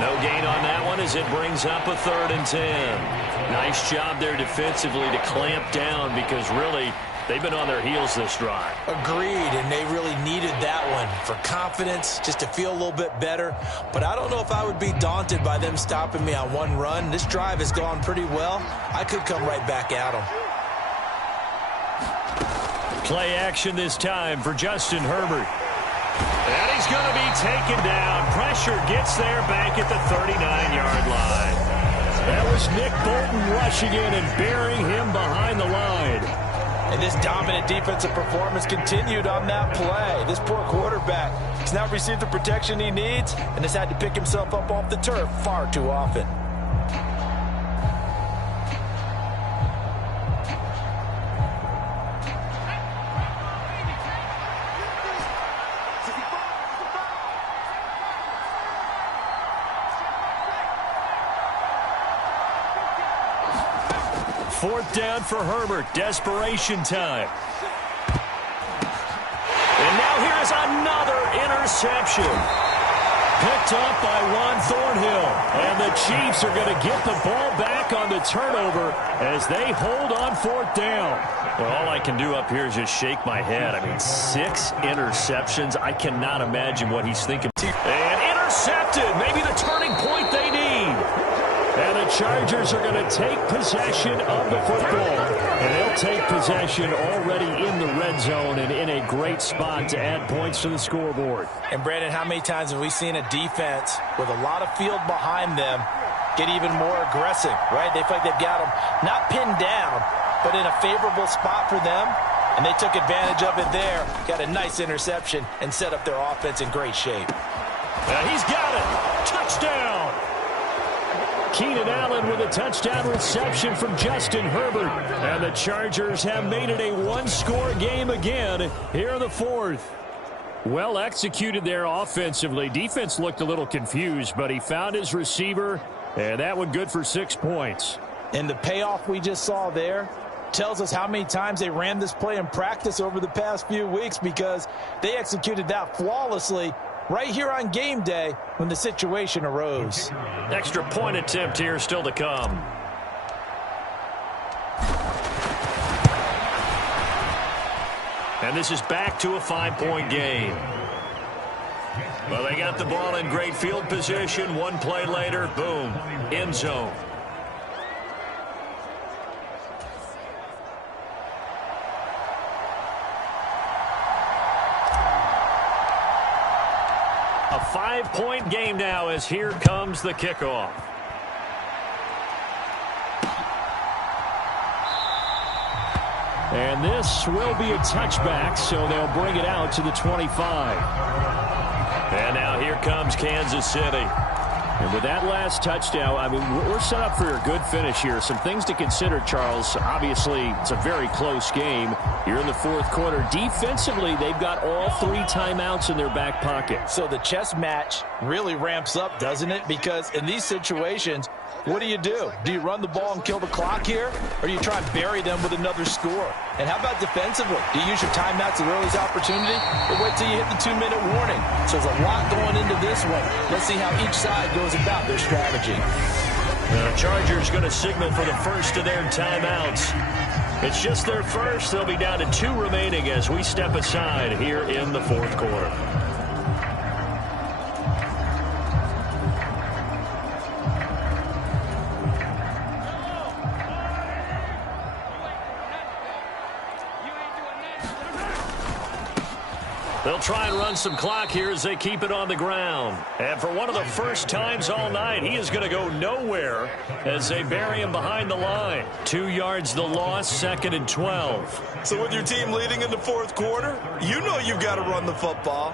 No gain on that one as it brings up a 3rd and 10. Nice job there defensively to clamp down because really they've been on their heels this drive. Agreed, and they really needed that one for confidence, just to feel a little bit better. But I don't know if I would be daunted by them stopping me on one run. This drive has gone pretty well. I could come right back at them. Play action this time for Justin Herbert. And he's going to be taken down. Pressure gets there back at the 39-yard line. That was Nick Bolton rushing in and burying him behind the line. And this dominant defensive performance continued on that play. This poor quarterback has now received the protection he needs and has had to pick himself up off the turf far too often. Fourth down for Herbert. Desperation time. And now here's another interception. Picked up by Juan Thornhill. And the Chiefs are going to get the ball back on the turnover as they hold on 4th down. Well, all I can do up here is just shake my head. I mean, 6 interceptions. I cannot imagine what he's thinking. And intercepted. Maybe the turning point they need. And the Chargers are going to take possession of the football. And they'll take possession already in the red zone and in a great spot to add points to the scoreboard. And, Brandon, how many times have we seen a defense with a lot of field behind them get even more aggressive, right? They feel like they've got them not pinned down, but in a favorable spot for them. And they took advantage of it there, got a nice interception, and set up their offense in great shape. He's got it. Touchdown. Keenan Allen with a touchdown reception from Justin Herbert. And the Chargers have made it a one-score game again here in the 4th. Well executed there offensively. Defense looked a little confused, but he found his receiver, and that one good for 6 points. And the payoff we just saw there tells us how many times they ran this play in practice over the past few weeks because they executed that flawlessly right here on game day when the situation arose. Extra point attempt here still to come. And this is back to a 5-point game. Well, they got the ball in great field position. One play later, boom, end zone. A 5-point game now as here comes the kickoff. And this will be a touchback, so they'll bring it out to the 25. And now here comes Kansas City. And with that last touchdown, I mean, we're set up for a good finish here. Some things to consider, Charles. Obviously, it's a very close game. You're in the 4th quarter. Defensively, they've got all 3 timeouts in their back pocket. So the chess match really ramps up, doesn't it? Because in these situations, what do? Do you run the ball and kill the clock here? Or do you try and bury them with another score? And how about defensively? Do you use your timeouts at the earliest opportunity? Or wait till you hit the 2-minute warning? So there's a lot going into this one. Let's see how each side goes about their strategy. The Chargers going to signal for the first of their timeouts. It's just their first. They'll be down to 2 remaining as we step aside here in the 4th quarter. They'll try and run some clock here as they keep it on the ground. And for one of the first times all night, he is going to go nowhere as they bury him behind the line. 2 yards the loss, 2nd and 12. So with your team leading in the fourth quarter, you know you've got to run the football.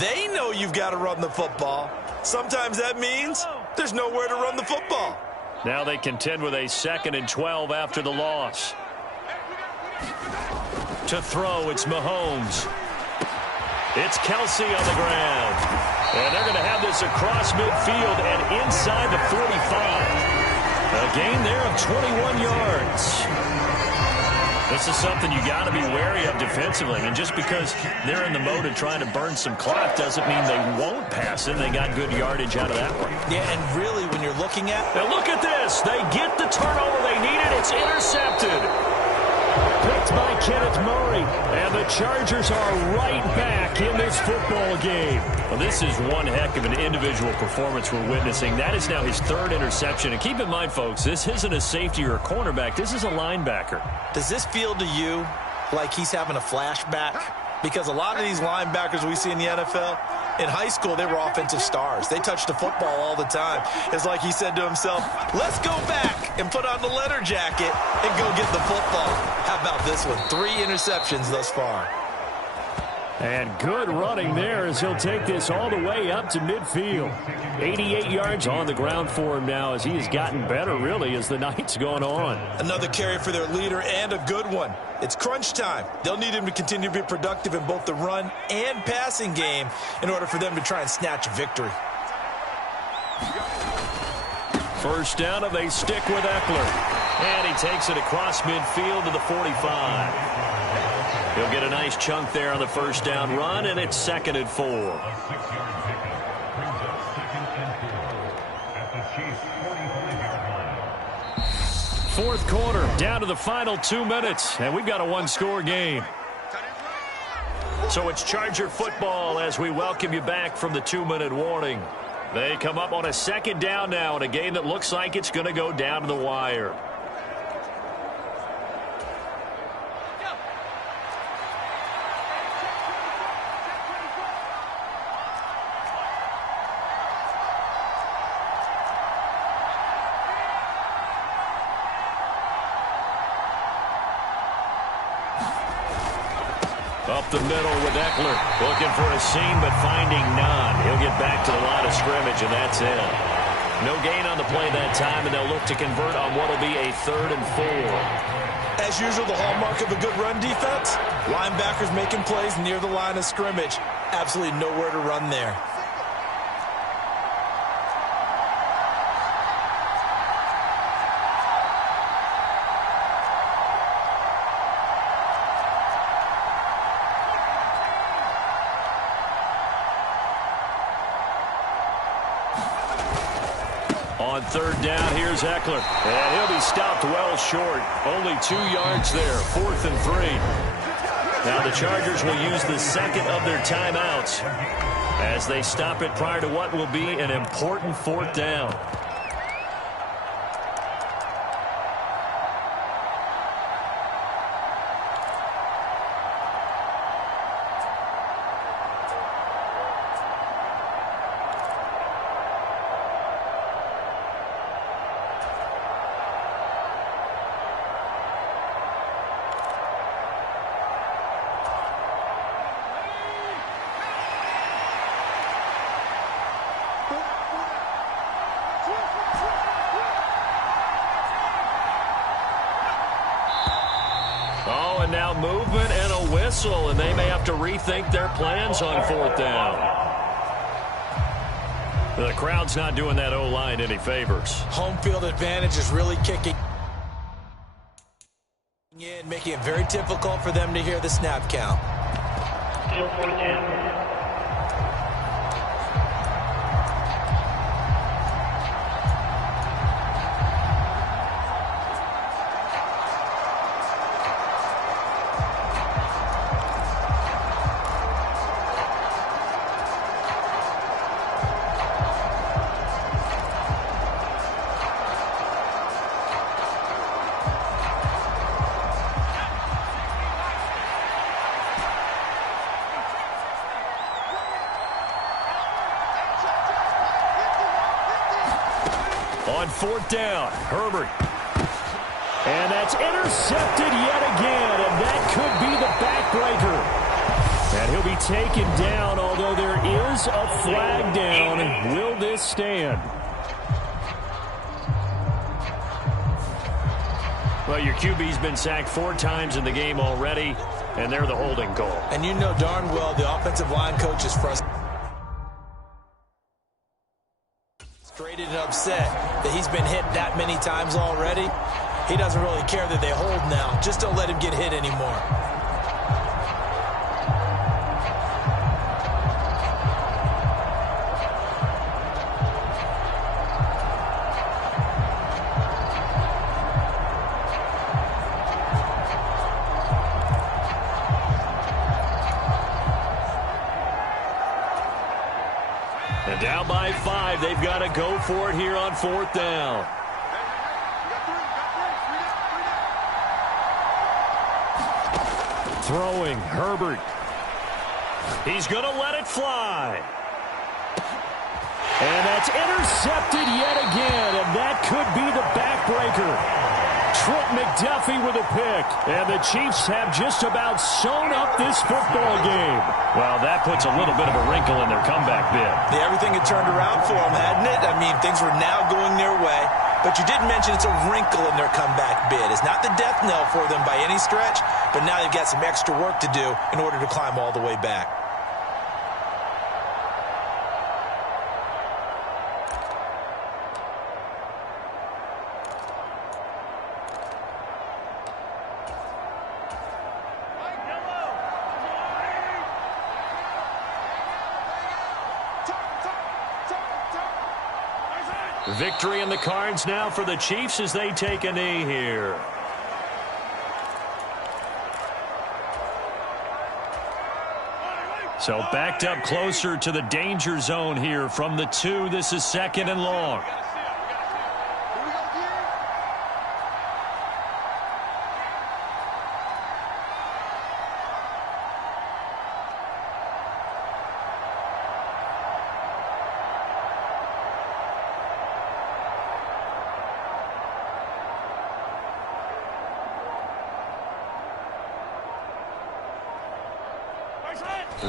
They know you've got to run the football. Sometimes that means there's nowhere to run the football. Now they contend with a 2nd and 12 after the loss. To throw, it's Mahomes. It's Kelsey on the ground. And they're going to have this across midfield and inside the 45. A gain there of 21 yards. This is something you got to be wary of defensively. And just because they're in the mode of trying to burn some clock doesn't mean they won't pass it. They got good yardage out of that one. Yeah, and really when you're looking at... Now look at this. They get the turnover they needed. It's intercepted. Picked by Kenneth Murray. And the Chargers are right back in this football game. Well, this is one heck of an individual performance we're witnessing. That is now his 3rd interception. And keep in mind, folks, this isn't a safety or a cornerback. This is a linebacker. Does this feel to you like he's having a flashback? Because a lot of these linebackers we see in the NFL, in high school, they were offensive stars. They touched the football all the time. It's like he said to himself, let's go back and put on the leather jacket and go get the football. How about this one? 3 interceptions thus far. And good running there as he'll take this all the way up to midfield. 88 yards on the ground for him now as he has gotten better, really, as the night's gone on. Another carry for their leader and a good one. It's crunch time. They'll need him to continue to be productive in both the run and passing game in order for them to try and snatch a victory. First down, and they stick with Eckler. And he takes it across midfield to the 45. He'll get a nice chunk there on the first down run, and it's 2nd and 4. Fourth quarter, down to the final 2 minutes, and we've got a 1-score game. So it's Charger football as we welcome you back from the 2-minute warning. They come up on a 2nd down now in a game that looks like it's going to go down to the wire. Up the middle with Eckler. Looking for a seam, but finding none. He'll get back to the line of scrimmage, and that's it. No gain on the play that time, and they'll look to convert on what will be a 3rd and 4. As usual, the hallmark of a good run defense, linebackers making plays near the line of scrimmage. Absolutely nowhere to run there. On 3rd down, here's Eckler. And he'll be stopped well short. Only 2 yards there. 4th and 3. Now the Chargers will use the 2nd of their timeouts as they stop it prior to what will be an important 4th down. Oh, and now movement and a whistle, and they may have to rethink their plans on 4th down. The crowd's not doing that O-line any favors. Home field advantage is really kicking in, making it very difficult for them to hear the snap count. On 4th down, Herbert. And that's intercepted yet again, and that could be the backbreaker. And he'll be taken down, although there is a flag down. Will this stand? Well, your QB's been sacked 4 times in the game already, and they're the holding call. And you know darn well the offensive line coach is frustrated and upset that he's been hit that many times already. He doesn't really care that they hold now. Just don't let him get hit anymore. And down by 5, they've got to go for it here on 4th down. Throwing, Herbert. He's going to let it fly. And that's intercepted yet again, and that could be the backbreaker. Trent McDuffie with a pick, and the Chiefs have just about sewn up this football game. Well, that puts a little bit of a wrinkle in their comeback bid. Yeah, everything had turned around for them, hadn't it? I mean, things were now going their way. But you did mention it's a wrinkle in their comeback bid. It's not the death knell for them by any stretch, but now they've got some extra work to do in order to climb all the way back. Victory in the cards now for the Chiefs as they take a knee here. So backed up closer to the danger zone here from the 2. This is 2nd and long.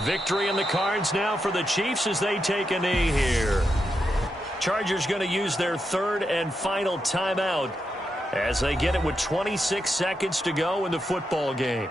Victory in the cards now for the Chiefs as they take a knee here. Chargers going to use their 3rd and final timeout as they get it with 26 seconds to go in the football game.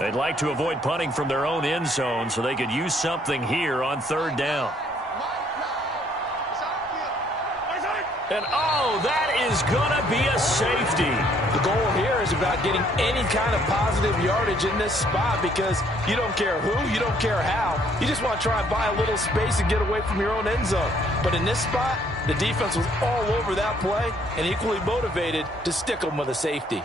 They'd like to avoid punting from their own end zone so they could use something here on 3rd down. And, oh, that is going to be a safety. The goal here is about getting any kind of positive yardage in this spot because you don't care who, you don't care how. You just want to try and buy a little space and get away from your own end zone. But in this spot, the defense was all over that play and equally motivated to stick them with a safety.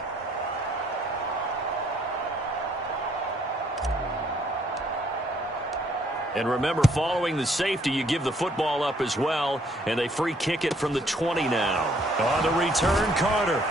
And remember, following the safety, you give the football up as well, and they free kick it from the 20 now. On the return, Carter.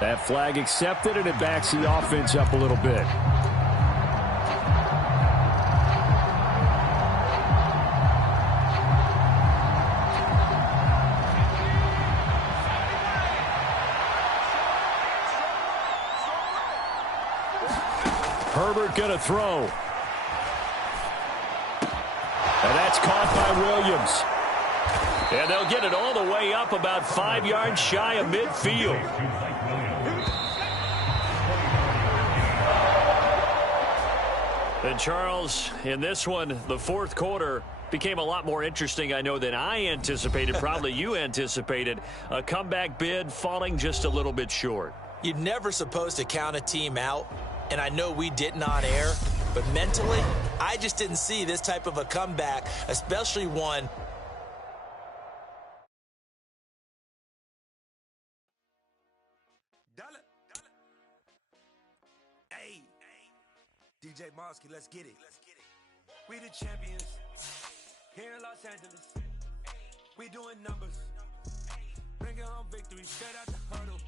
That flag accepted, and it backs the offense up a little bit. Herbert going to throw. And that's caught by Williams. And they'll get it all the way up about 5 yards shy of midfield. And Charles, in this one, the fourth quarter became a lot more interesting, I know, than I anticipated. Probably you anticipated. A comeback bid falling just a little bit short. You're never supposed to count a team out, and I know we didn't on air, but mentally, I just didn't see this type of a comeback, especially one. Hey, DJ Mosky, let's get it. We the champions here in Los Angeles. We doing numbers. Bringing home victory straight out the huddle.